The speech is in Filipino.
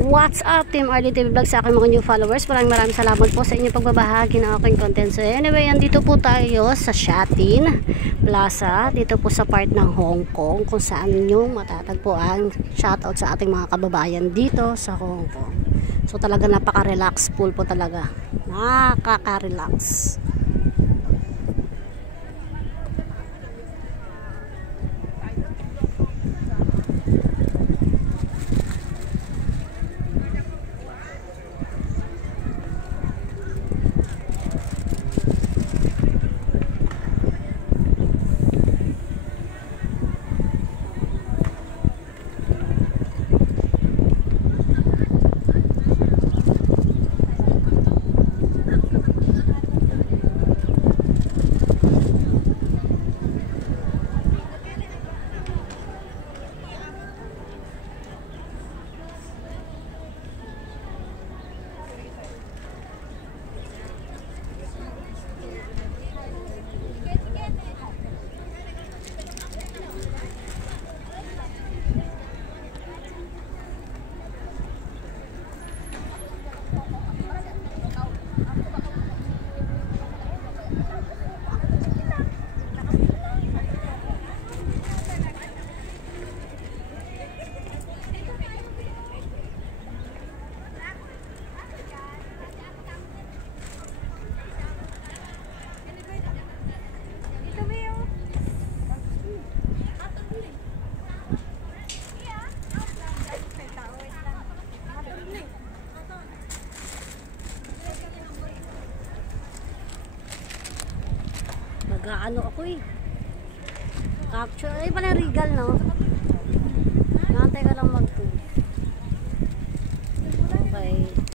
What's up, Team RD TV Vlog, sa aking mga new followers. Maraming salamat po sa inyong pagbabahagi ng aking content. So anyway, andito po tayo sa Shatin Plaza, dito po sa part ng Hong Kong, kung saan nyo matatagpuan. Shoutout sa ating mga kababayan dito sa Hong Kong. So talaga napaka-relax pool po talaga. Nakaka-relax. Nag-ano ako eh. Capture. Ay pala Regal, no? Nantay ka lang